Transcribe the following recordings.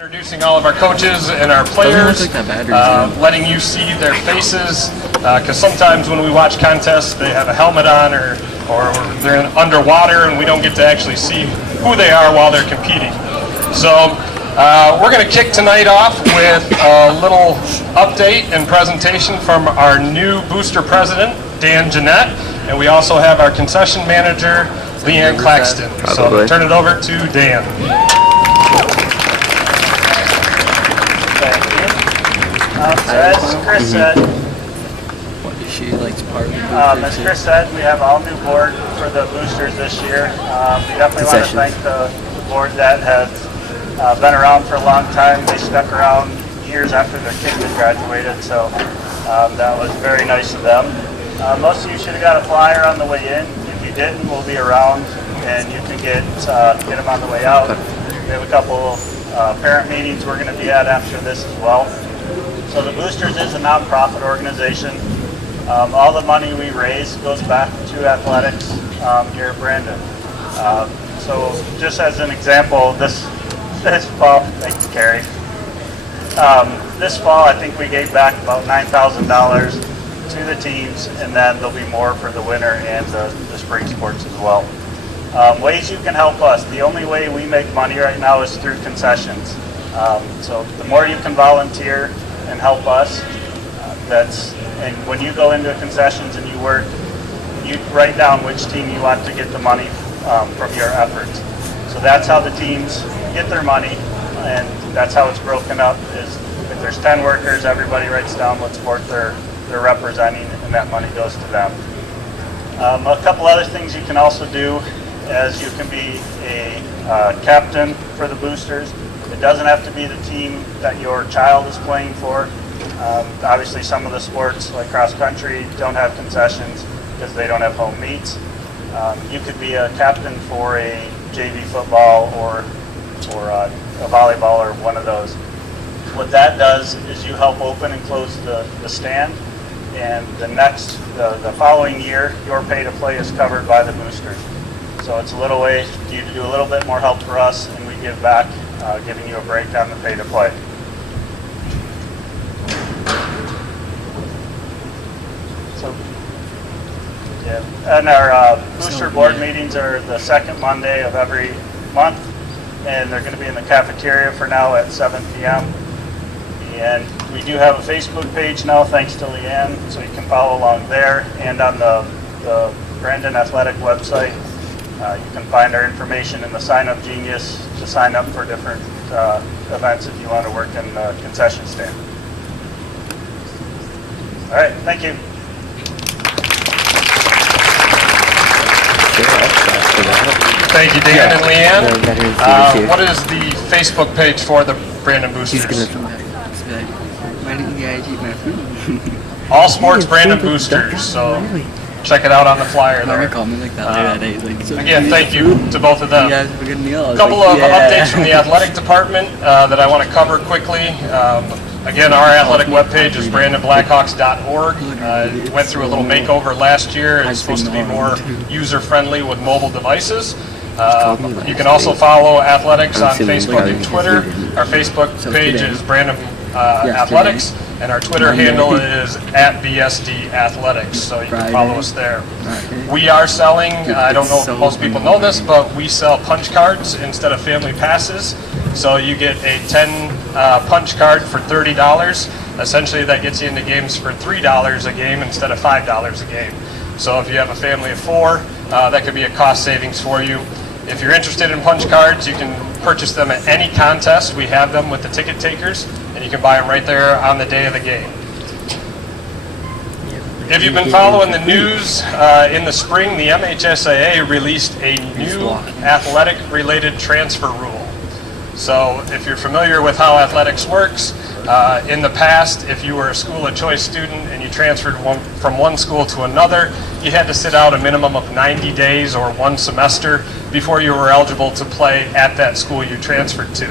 Introducing all of our coaches and our players, letting you see their faces, because sometimes when we watch contests they have a helmet on or they're underwater and we don't get to actually see who they are while they're competing. So we're going to kick tonight off with a little update and presentation from our new booster president, Dan Jeanette, and we also have our concession manager, Leanne Claxton. So I'm going to turn it over to Dan. As Chris said, as Chris said, we have all new board for the boosters this year. We definitely want to thank the board that has been around for a long time. They stuck around years after their kids had graduated, so that was very nice of them. Most of you should have got a flyer on the way in. If you didn't, we'll be around and you can get them on the way out. We have a couple parent meetings we're going to be at after this as well. So the Boosters is a nonprofit organization. All the money we raise goes back to athletics here at Brandon. So just as an example, this fall, thanks Carrie. This fall I think we gave back about $9,000 to the teams, and then there'll be more for the winter and the spring sports as well. Ways you can help us. The only way we make money right now is through concessions. So the more you can volunteer and help us, and when you go into concessions and you work, you write down which team you want to get the money from your efforts. So that's how the teams get their money, and that's how it's broken up. Is if there's 10 workers, everybody writes down what sport they're representing, and that money goes to them. A couple other things you can also do, as you can be a captain for the boosters. It doesn't have to be the team that your child is playing for. Obviously some of the sports like cross country don't have concessions because they don't have home meets. You could be a captain for a JV football or a volleyball or one of those. What that does is you help open and close the stand, and the following year your pay to play is covered by the boosters. So it's a little way for you to do a little bit more help for us, and we give back, giving you a break on the pay to play. So, yeah, and our booster board meetings are the second Monday of every month, and they're going to be in the cafeteria for now at 7 p.m. And we do have a Facebook page now, thanks to Leanne, so you can follow along there, and on the Brandon Athletic website. You can find our information in the Sign Up Genius to sign up for different events if you want to work in the concession stand. All right, thank you. Thank you, Dan and Leanne. What is the Facebook page for the Brandon Boosters? All Sports Brandon Boosters. So check it out on the flyer there. Again, thank you to both of them. A couple of updates from the athletic department that I want to cover quickly. Again, our athletic webpage is brandonblackhawks.org. It went through a little makeover last year. It's supposed to be more user-friendly with mobile devices. You can also follow athletics on Facebook and Twitter. Our Facebook page is Brandon Athletics, and our Twitter handle is @BSD Athletics, so you can follow us there. We are selling, I don't know if most people know this, but we sell punch cards instead of family passes. So you get a 10 punch card for $30. Essentially that gets you into games for $3 a game instead of $5 a game. So if you have a family of 4, that could be a cost savings for you. If you're interested in punch cards, you can purchase them at any contest. We have them with the ticket takers, and you can buy them right there on the day of the game. If you've been following the news, in the spring, the MHSAA released a new athletic-related transfer rule. So if you're familiar with how athletics works, in the past, if you were a school of choice student and you transferred from one school to another, you had to sit out a minimum of 90 days or 1 semester before you were eligible to play at that school you transferred to.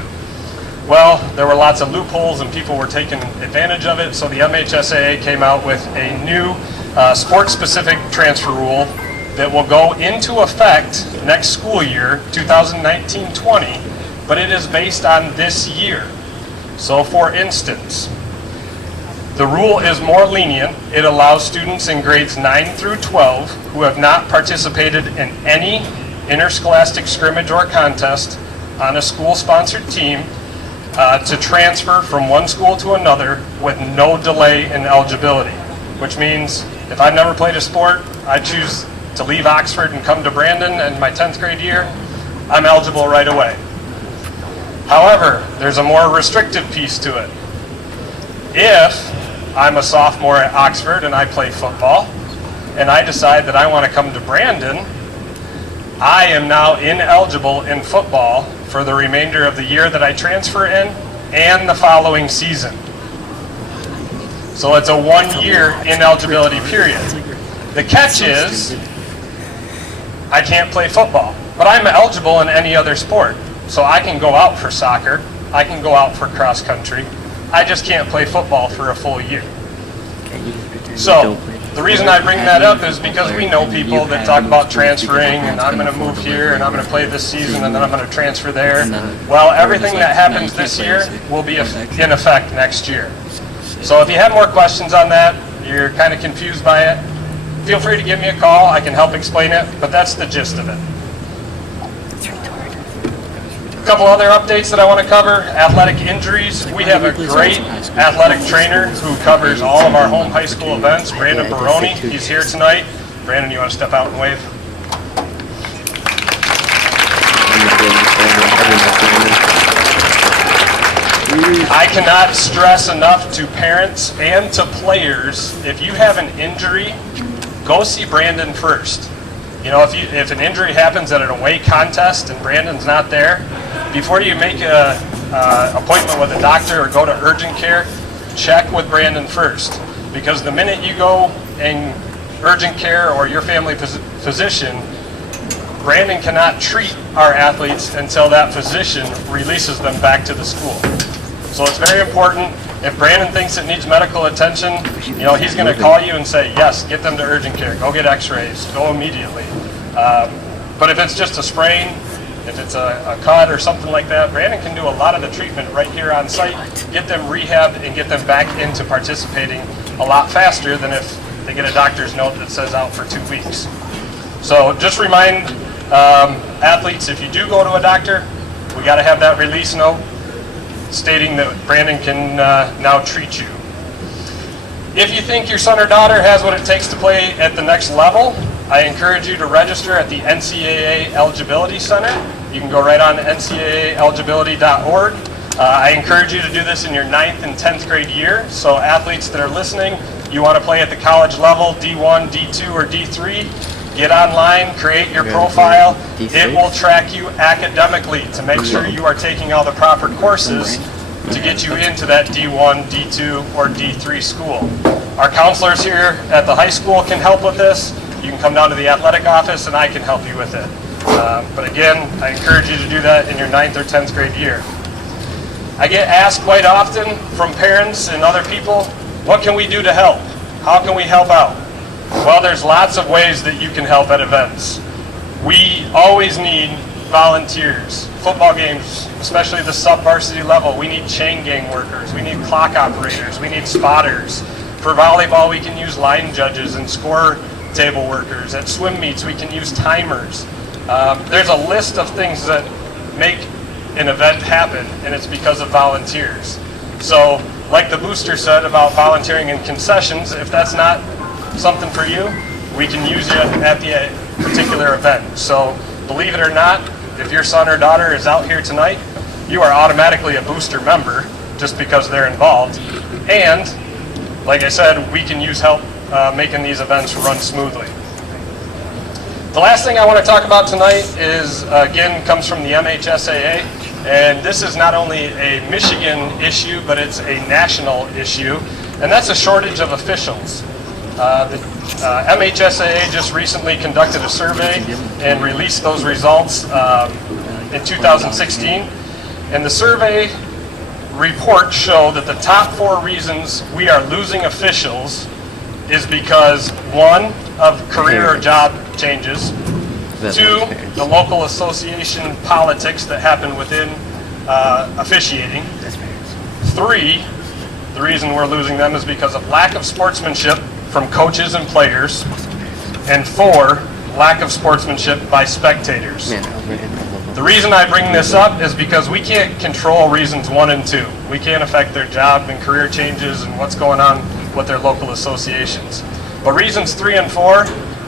Well, there were lots of loopholes and people were taking advantage of it, so the MHSAA came out with a new sport-specific transfer rule that will go into effect next school year, 2019-20, but it is based on this year. So for instance, the rule is more lenient. It allows students in grades 9 through 12 who have not participated in any interscholastic scrimmage or contest on a school-sponsored team to transfer from one school to another with no delay in eligibility, which means if I've never played a sport, I choose to leave Oxford and come to Brandon in my 10th grade year, I'm eligible right away. However, there's a more restrictive piece to it. If I'm a sophomore at Oxford and I play football, and I decide that I want to come to Brandon, I am now ineligible in football for the remainder of the year that I transfer in and the following season. So it's a 1-year ineligibility period. The catch is, I can't play football, but I'm eligible in any other sport. So I can go out for soccer, I can go out for cross country, I just can't play football for a full year. So the reason I bring that up is because we know people that talk about transferring and I'm going to move here and I'm going to play this season and then I'm going to transfer there. Well, everything that happens this year will be in effect next year. So if you have more questions on that, you're kind of confused by it, feel free to give me a call. I can help explain it, but that's the gist of it. A couple other updates that I want to cover. Athletic injuries. We have a great athletic trainer who covers all of our home high school events, Brandon Baroni. He's here tonight. Brandon, you want to step out and wave? I cannot stress enough to parents and to players, if you have an injury, go see Brandon first. You know, if an injury happens at an away contest and Brandon's not there, before you make an appointment with a doctor or go to urgent care, check with Brandon first. Because the minute you go in urgent care or your family physician, Brandon cannot treat our athletes until that physician releases them back to the school. So it's very important. If Brandon thinks it needs medical attention, you know, he's going to call you and say, yes, get them to urgent care, go get x-rays, go immediately. But if it's just a sprain, if it's a cut or something like that, Brandon can do a lot of the treatment right here on site, get them rehabbed and get them back into participating a lot faster than if they get a doctor's note that says out for 2 weeks. So just remind athletes, if you do go to a doctor, we got to have that release note stating that Brandon can now treat you. If you think your son or daughter has what it takes to play at the next level, I encourage you to register at the NCAA Eligibility Center. You can go right on to ncaaeligibility.org. I encourage you to do this in your 9th and 10th grade year. So athletes that are listening, you want to play at the college level, D1, D2, or D3, get online, create your profile. It will track you academically to make sure you are taking all the proper courses to get you into that D1, D2, or D3 school. Our counselors here at the high school can help with this. You can come down to the athletic office and I can help you with it. But again, I encourage you to do that in your 9th or 10th grade year. I get asked quite often from parents and other people, what can we do to help? How can we help out? Well, there's lots of ways that you can help at events. We always need volunteers. Football games, especially the sub-varsity level, we need chain gang workers, we need clock operators, we need spotters. For volleyball, we can use line judges and score table workers. At swim meets, we can use timers. There's a list of things that make an event happen, and it's because of volunteers. So, like the booster said about volunteering in concessions, if that's not something for you, we can use you at the particular event. So believe it or not, if your son or daughter is out here tonight, you are automatically a booster member just because they're involved. And like I said, we can use help making these events run smoothly. The last thing I want to talk about tonight is, again, comes from the MHSAA. And this is not only a Michigan issue, but it's a national issue. And that's a shortage of officials. The MHSAA just recently conducted a survey and released those results in 2016. And the survey reports show that the top 4 reasons we are losing officials is because 1, of career or job changes, 2, the local association politics that happen within officiating. 3, the reason we're losing them is because of lack of sportsmanship from coaches and players. And 4, lack of sportsmanship by spectators. The reason I bring this up is because we can't control reasons 1 and 2. We can't affect their job and career changes and what's going on with their local associations. But reasons 3 and 4,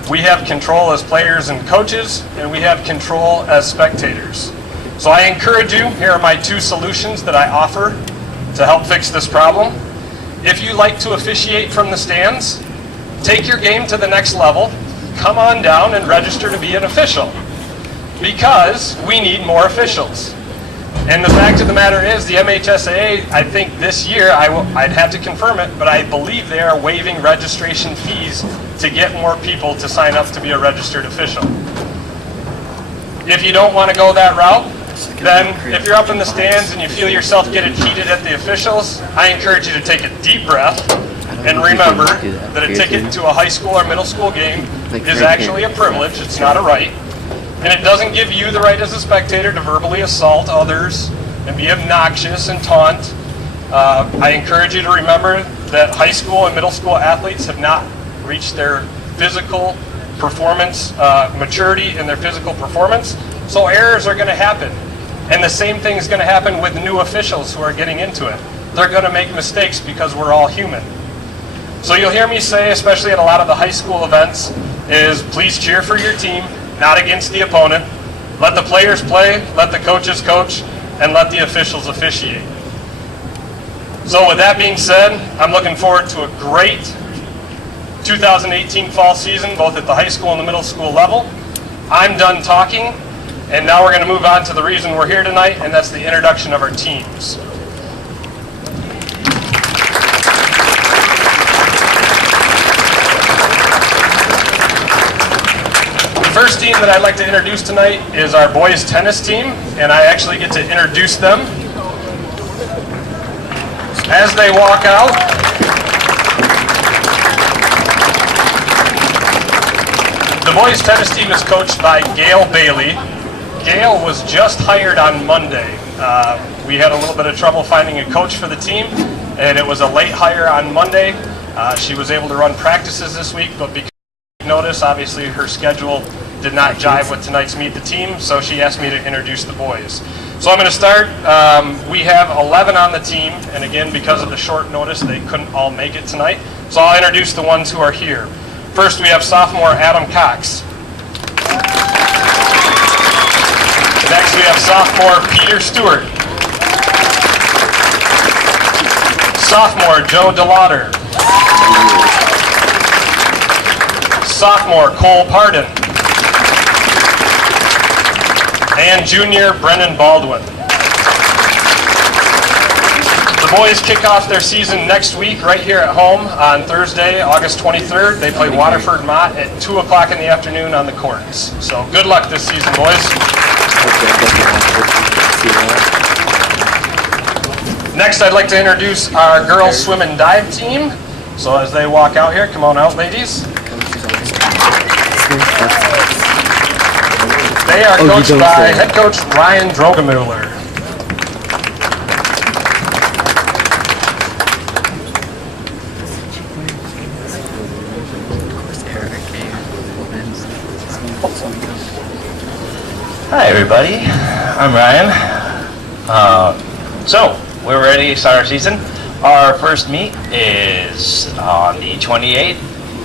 we have control as players and coaches, and we have control as spectators. So I encourage you, here are my 2 solutions that I offer to help fix this problem. If you like to officiate from the stands, take your game to the next level, come on down and register to be an official, because we need more officials. And the fact of the matter is, the MHSAA, I think this year, I'd have to confirm it, but I believe they are waiving registration fees to get more people to sign up to be a registered official. If you don't want to go that route, then if you're up in the stands and you feel yourself getting heated at the officials, I encourage you to take a deep breath and remember that a ticket to a high school or middle school game is actually a privilege, it's not a right. And it doesn't give you the right as a spectator to verbally assault others and be obnoxious and taunt. I encourage you to remember that high school and middle school athletes have not reached their physical performance, maturity in their physical performance, so errors are going to happen. And the same thing is going to happen with new officials who are getting into it. They're going to make mistakes because we're all human. So you'll hear me say, especially at a lot of the high school events, is please cheer for your team, not against the opponent. Let the players play, let the coaches coach, and let the officials officiate. So with that being said, I'm looking forward to a great 2018 fall season, both at the high school and the middle school level. I'm done talking, and now we're going to move on to the reason we're here tonight, and that's the introduction of our teams. The first team that I'd like to introduce tonight is our boys tennis team, and I actually get to introduce them. As they walk out, the boys tennis team is coached by Gail Bailey. Gail was just hired on Monday. We had a little bit of trouble finding a coach for the team, and it was a late hire on Monday. She was able to run practices this week, but because of notice, obviously her schedule did not jive with tonight's Meet the Team, so she asked me to introduce the boys. So I'm going to start. We have 11 on the team, and again, because of the short notice, they couldn't all make it tonight. So I'll introduce the ones who are here. First, we have sophomore Adam Cox. Next, we have sophomore Peter Stewart. Sophomore Joe DeLauder. Sophomore Cole Pardon. And junior Brennan Baldwin. The boys kick off their season next week right here at home on Thursday, August 23rd. They play Waterford Mott at 2 o'clock in the afternoon on the courts. So good luck this season, boys. Next, I'd like to introduce our girls swim and dive team. So as they walk out here, come on out, ladies. They are coached by head coach Ryan Drogemuller. Hi everybody, I'm Ryan. So we're ready to start our season. Our first meet is on the 28th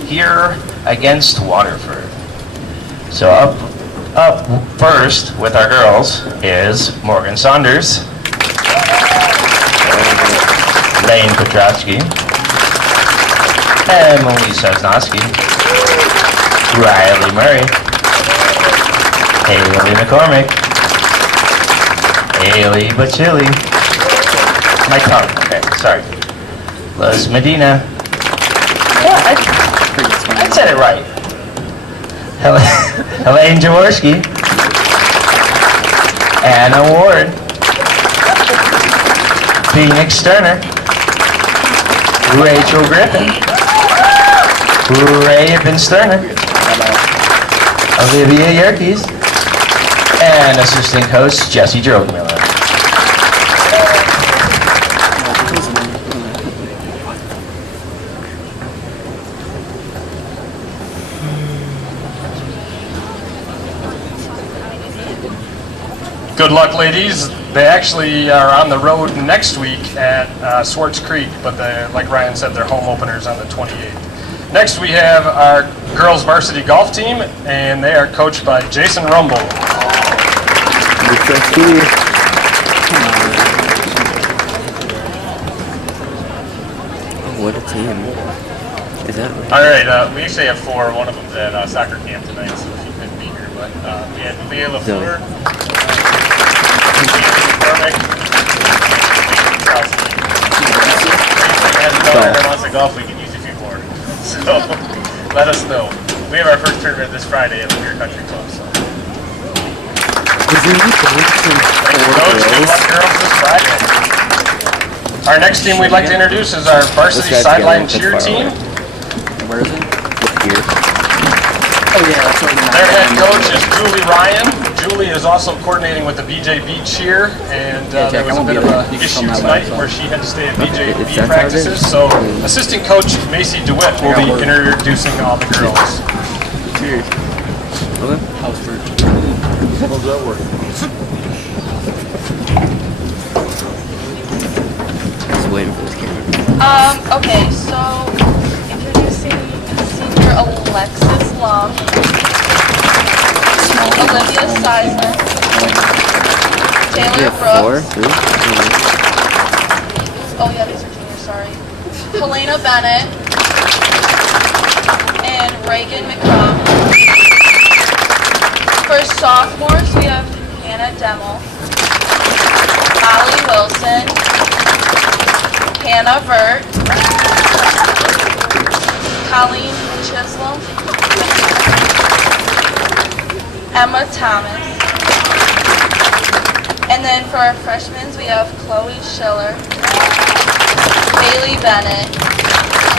here against Waterford. So up first with our girls is Morgan Saunders, Lane Petrowski, Emily Sosnowski, Riley Murray, Haley McCormick, Haley Bachili, my tongue, okay, sorry, Liz Medina, yeah, I said it right, Helene Jaworski, Anna Ward, Phoenix Sterner, Rachel Griffin, Raven Sterner, Olivia Yerkes, and assistant coach Jesse Drogemuller. Good luck, ladies. They actually are on the road next week at Swartz Creek, but like Ryan said, their home opener's on the 28th. Next, we have our girls varsity golf team, and they are coached by Jason Rumble. What a team. Is that right? All right, we actually have 4. One of them's at soccer camp tonight, so she couldn't be here. But we had Leah LaFleur, McCormick, has a daughter that wants to golf. We can use a few more. So let us know. We have our first tournament this Friday at the Beer Country Club. So. Thank you, Coach. Good luck, girls, this Friday. Our next team we'd like to introduce is our varsity sideline cheer team. Where is it? Here. Oh yeah, that's what Their head coach is Julie Ryan. Julie is also coordinating with the BJB cheer, and there was a bit of an issue tonight where she had to stay at BJB practices. So assistant coach Macy DeWitt will be introducing all the girls. Cheers. Okay. How's it? How's that work? Just waiting for this camera. Okay, so introducing senior Alexis Lum, Olivia Seisman, Taylor Brooks. Oh yeah, these are juniors, sorry. Helena Bennett and Reagan McCrum. For sophomores, we have Hannah Demmel, Molly Wilson, Hannah Vert, Colleen Chisholm, Emma Thomas. And then for our freshmen, we have Chloe Schiller, Bailey Bennett,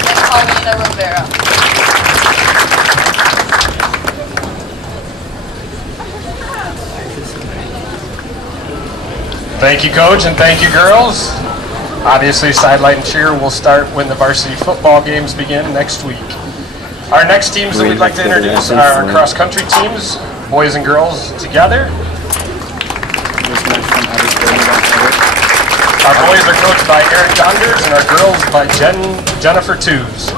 and Paulina Rivera. Thank you, Coach, and thank you, girls. Obviously, sideline cheer will start when the varsity football games begin next week. Our next teams that we'd like to introduce are our cross-country teams, boys and girls together. Our boys are coached by Eric Donders, and our girls by Jennifer Tooze.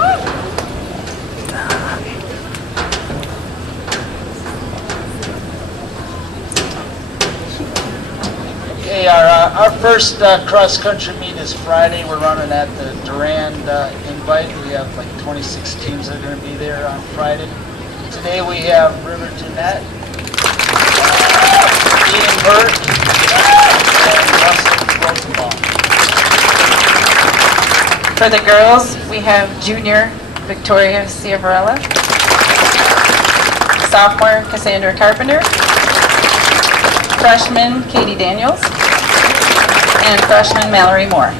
Okay, our first cross-country meet is Friday. We're running at the Durand Invite. We have like 26 teams that are going to be there on Friday. Today we have River Jeanette, Ian Burt, and Russell Rosenbaum. For the girls, we have junior Victoria Ciavarella, sophomore Cassandra Carpenter, freshman Katie Daniels, and freshman Mallory Moore.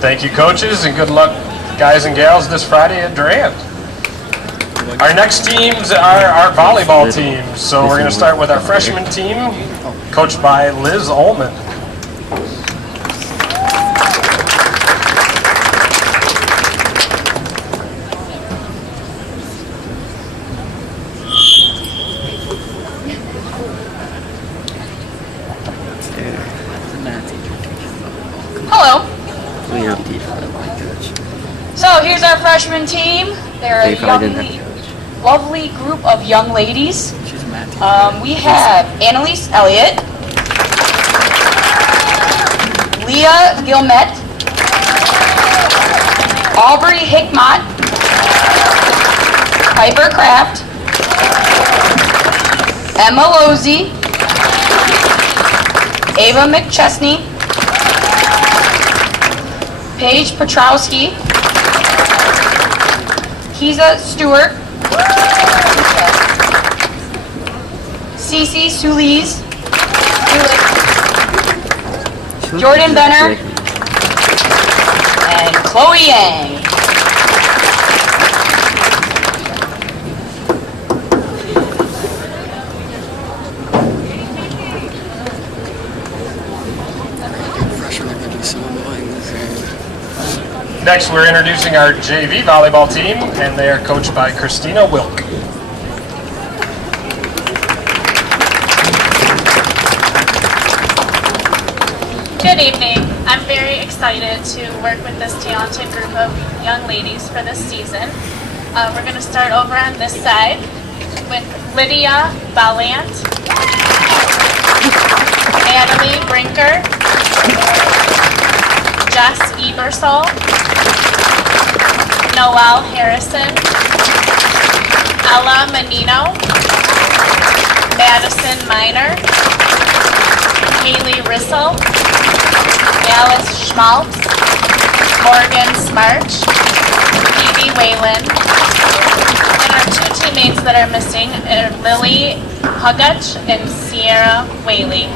Thank you, coaches, and good luck, guys and gals, this Friday at Durand. Our next teams are our volleyball team. So we're going to start with our freshman team, coached by Liz Ullman. Hello. So here's our freshman team. They're a lovely group of young ladies. We have Annalise Elliott, Leah Gilmet, Aubrey Hickmott, Piper Kraft, Emma Losey, Ava McChesney, Paige Petrowski, Kiza Stewart, Cece Solis, Jordan Benner, and Chloe Yang. Next, we're introducing our JV volleyball team, and they are coached by Christina Wilk. Good evening. I'm very excited to work with this talented group of young ladies for this season. We're going to start over on this side with Lydia Ballant, Natalie Brinker, Jess Ebersol, Noelle Harrison, Ella Menino, Madison Miner, Haley Rissell, Alice Schmaltz, Morgan Smarch, Phoebe Whalen, and our two teammates that are missing are Lily Hugutch and Sierra Whaley.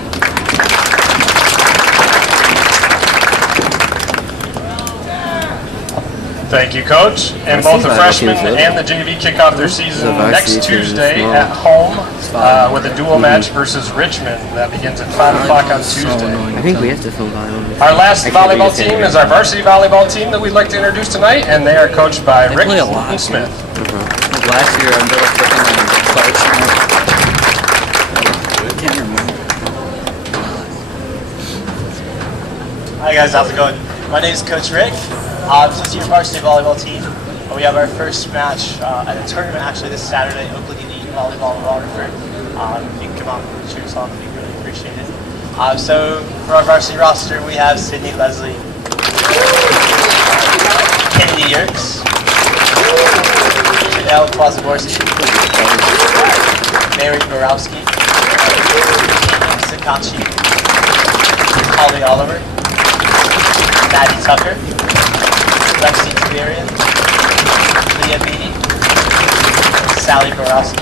Thank you, Coach. And both the freshmen and the JV kick off their season next Tuesday at home with a dual match versus Richmond. That begins at 5 o'clock on Tuesday. I think we have to film volleyball. Our last volleyball team is our varsity volleyball team that we'd like to introduce tonight, and they are coached by Rick Smith. Last year, I'm really freaking I can't remember. Hi guys, how's it going? My name is Coach Rick. This is your varsity volleyball team. We have our first match at a tournament actually this Saturday, Oakland Unique Volleyball in Waterford. You can come out and cheer us on, we really appreciate it. So for our varsity roster, we have Sydney Leslie, Kennedy Yerkes, Janelle Kwazaborski, Mary Borowski, Sakachi, Holly Oliver, Maddie Tucker, Lexi Tiberian, Leah Beatty, Sally Borowski.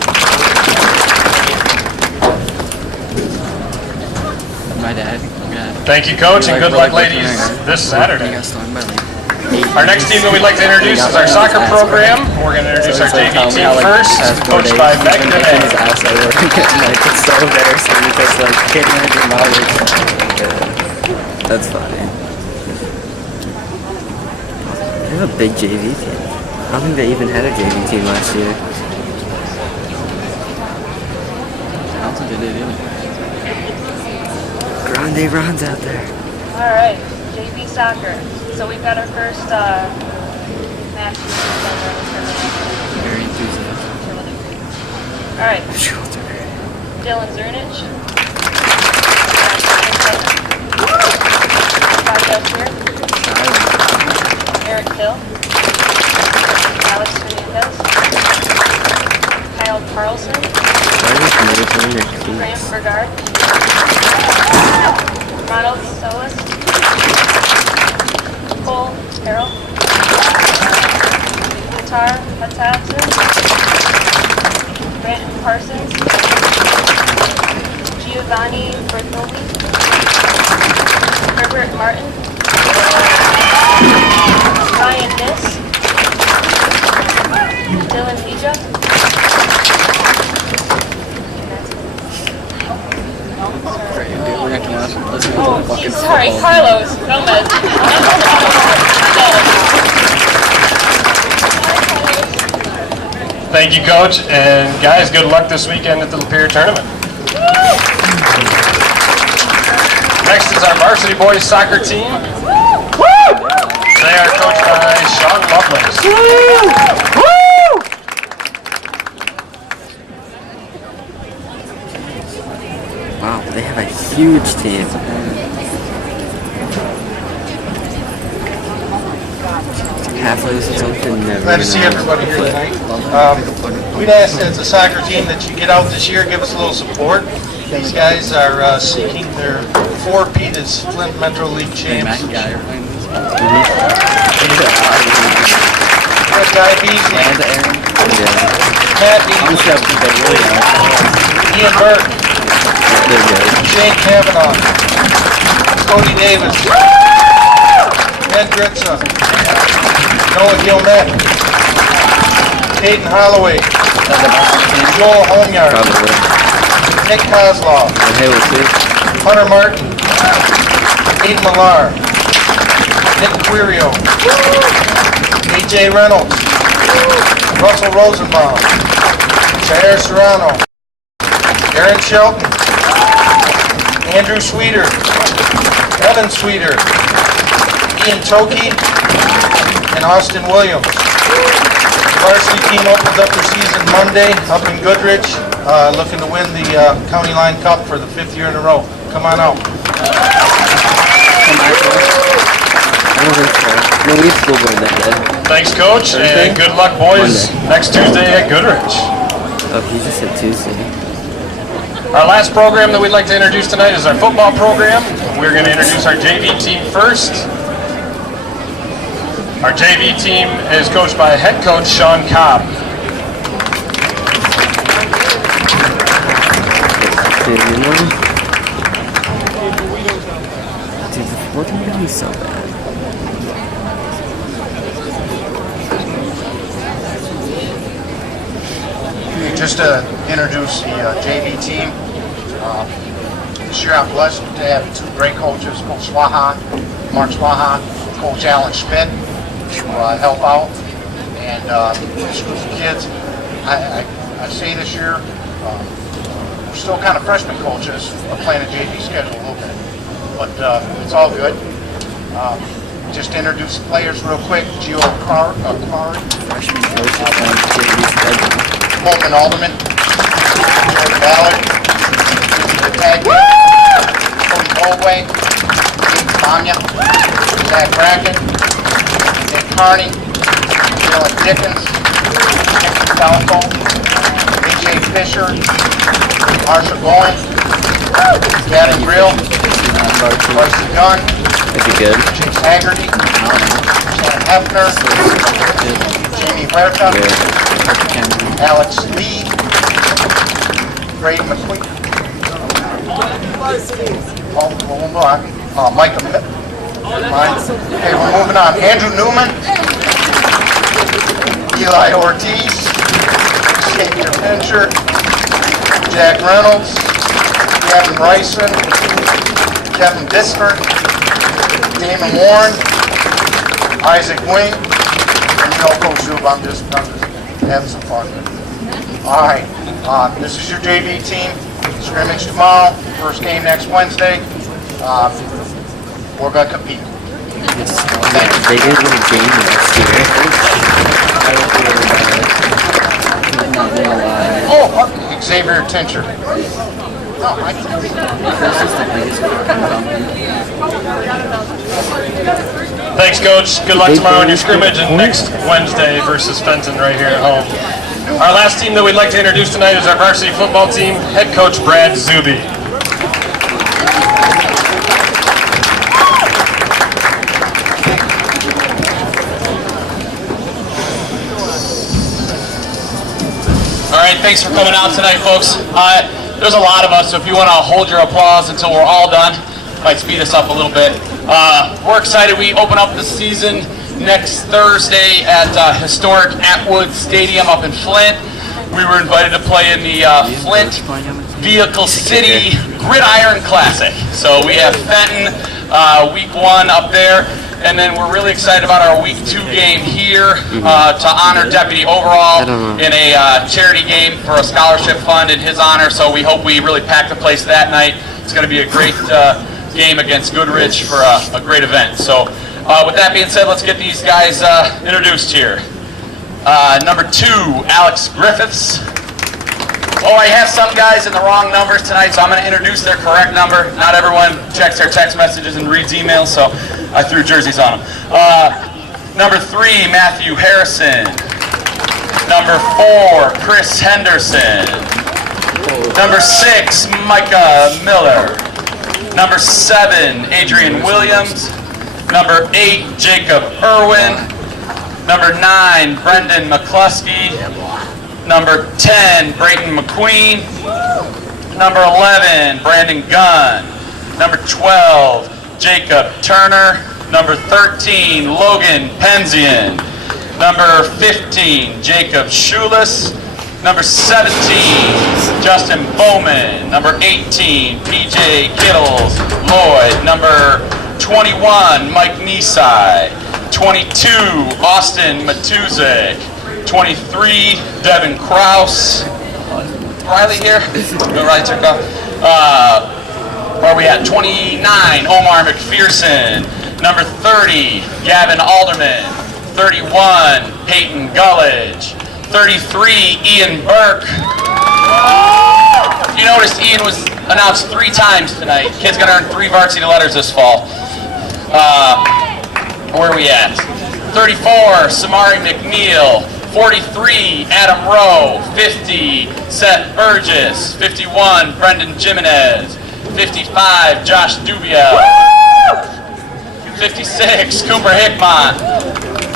My dad. Thank you, Coach, and good luck, ladies, this Saturday. Our next team that we'd like to introduce is our soccer program. We're going to introduce our JV team first, coached by Megan Dene. It's so embarrassing because like can't even do my work. That's funny. They have a big JV team. I don't think they even had a JV team last year. I don't think they did either. Grande Ron's out there. All right, JV soccer. So we've got our first match. Very enthusiastic. All right. Dylan Zernich. Eric Hill. Alex Hernandez. Kyle Carlson. Graham Bergard. Ronald Solis. Cole Carroll, Qatar Hutchinson, Brandon Parsons, Giovanni Bertoli, Herbert Martin, Ryan Niss, Dylan Leja, sorry, Carlos Gomez. Thank you, Coach, and guys, good luck this weekend at the Lapeer Tournament. Next is our varsity boys soccer team. They are coached by Sean Lovelace. Wow, they have a huge team. Halfway was something. Glad to see everybody here tonight. We'd ask as a soccer team that you get out this year, give us a little support. These guys are seeking their 4-peat as Flint Metro League champs. Got Guy Beasley, Matt Beasley, Ian Burke, Shane Kavanaugh, Cody Davis, Ed Gritza, Noah Gilmet, Hayden Holloway, Joel Homeyard, Nick Kozlov, Hunter Martin, Aiden Millar, Nick Quirio, AJ Reynolds, Russell Rosenbaum, Jair Serrano, Aaron Shelton, Andrew Sweeter, Evan Sweeter, Ian Toki, and Austin Williams. Varsity team opens up their season Monday up in Goodrich, looking to win the County Line Cup for the 5th year in a row. Come on out. No, we have school board that day. Thanks, Coach, and good luck, boys, next Tuesday at Goodrich. Oh, he just said Tuesday. Our last program that we'd like to introduce tonight is our football program. We're going to introduce our JV team first. Our JV team is coached by head coach Sean Cobb. Dude, the fourth one gonna be so bad. Just to introduce the JV team, this year I'm blessed to have two great coaches, Coach Swaha, Mark Swaha, Coach Alan Schmidt, to help out. And this group of kids, I say this year, we're still kind of freshman coaches. We're playing a JV schedule a little bit, but it's all good. Just to introduce the players real quick, Gio Clark, Freshman coach is playing JV schedule. Holman Alderman, Jordan Ballard, the tag Cody Goldway, Dave Tanya, Zach Bracken, Nick Carney, Dylan Dickens, Nick Falco, A.J. Fisher, Marsha Goin, Gavin Brill, Marcy Gunn, Is it good? Chase Haggerty, Shannon Hefner, Jamie Huerta, Alex Lee, Brady McQueen, Micah Mitt. Okay, we're moving on. Andrew Newman, Eli Ortiz, Xavier Fincher, Jack Reynolds, Gavin Ryson, Kevin Disford, Damon Warren, Isaac Wing, and you know Coach Zub, I'm just having some fun. All right, this is your JV team. Scrimmage tomorrow, first game next Wednesday. We're going to compete. They didn't win a game next year. Oh, Xavier Tincher. Thanks, Coach. Good luck tomorrow in your scrimmage and next Wednesday versus Fenton right here at home. Our last team that we'd like to introduce tonight is our varsity football team, head coach Brad Zuby. All right, thanks for coming out tonight, folks. There's a lot of us, so if you want to hold your applause until we're all done, might speed us up a little bit. We're excited. We open up the season next Thursday at historic Atwood Stadium up in Flint. We were invited to play in the Flint Vehicle City Gridiron Classic. So we have Fenton week 1 up there, and then we're really excited about our week 2 game here to honor Deputy Overall in a charity game for a scholarship fund in his honor. So we hope we really pack the place that night. It's going to be a great game against Goodrich for a great event. So with that being said, let's get these guys introduced here. Number 2, Alex Griffiths. Oh, I have some guys in the wrong numbers tonight, so I'm going to introduce their correct number. Not everyone checks their text messages and reads emails, so I threw jerseys on them. Number 3, Matthew Harrison. Number 4, Chris Henderson. Number 6, Micah Miller. Number 7, Adrian Williams. Number 8, Jacob Irwin. Number 9, Brendan McCluskey. Number 10, Brayton McQueen. Number 11, Brandon Gunn. Number 12, Jacob Turner. Number 13, Logan Penzian. Number 15, Jacob Schulis. Number 17, Justin Bowman. Number 18, PJ Kittles Lloyd. Number 21, Mike Nisai. 22, Austin Matuzek. 23, Devin Kraus. Riley here? No, Riley took off. Are we we at? 29, Omar McPherson. Number 30, Gavin Alderman. 31, Peyton Gullidge. 33, Ian Burke. You noticed Ian was announced 3 times tonight. Kid's gonna earn 3 varsity letters this fall. Where are we at? 34, Samari McNeil. 43, Adam Rowe. 50, Seth Burgess. 51, Brendan Jimenez. 55, Josh Dubiel. 56, Cooper Hickmont.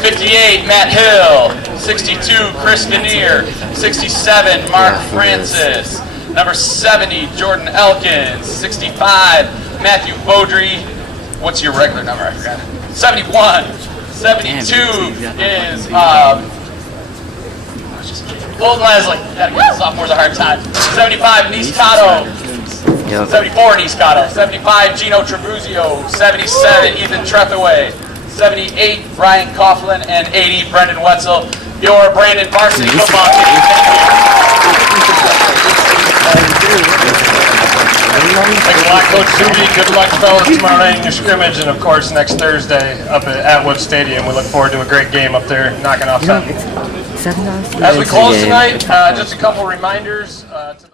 58, Matt Hill. 62, Chris Veneer. 67, Mark Francis. Number 70, Jordan Elkins. 65, Matthew Beaudry. What's your regular number? I forgot. 71. 72 is Golden Leslie. Gotta give the sophomores a hard time. 75, Nice Cotto. 74, Nice Cotto. 75, Gino Trebuzio. 77, Ethan Trethaway. 78, Ryan Coughlin. And 80, Brendan Wetzel. Your Brandon Varsity football team. Thanks a lot, Coach Suby. Good luck, fellas, tomorrow night in your scrimmage, and of course next Thursday up at Atwood Stadium. We look forward to a great game up there, knocking off something. As we close tonight, just a couple reminders. To the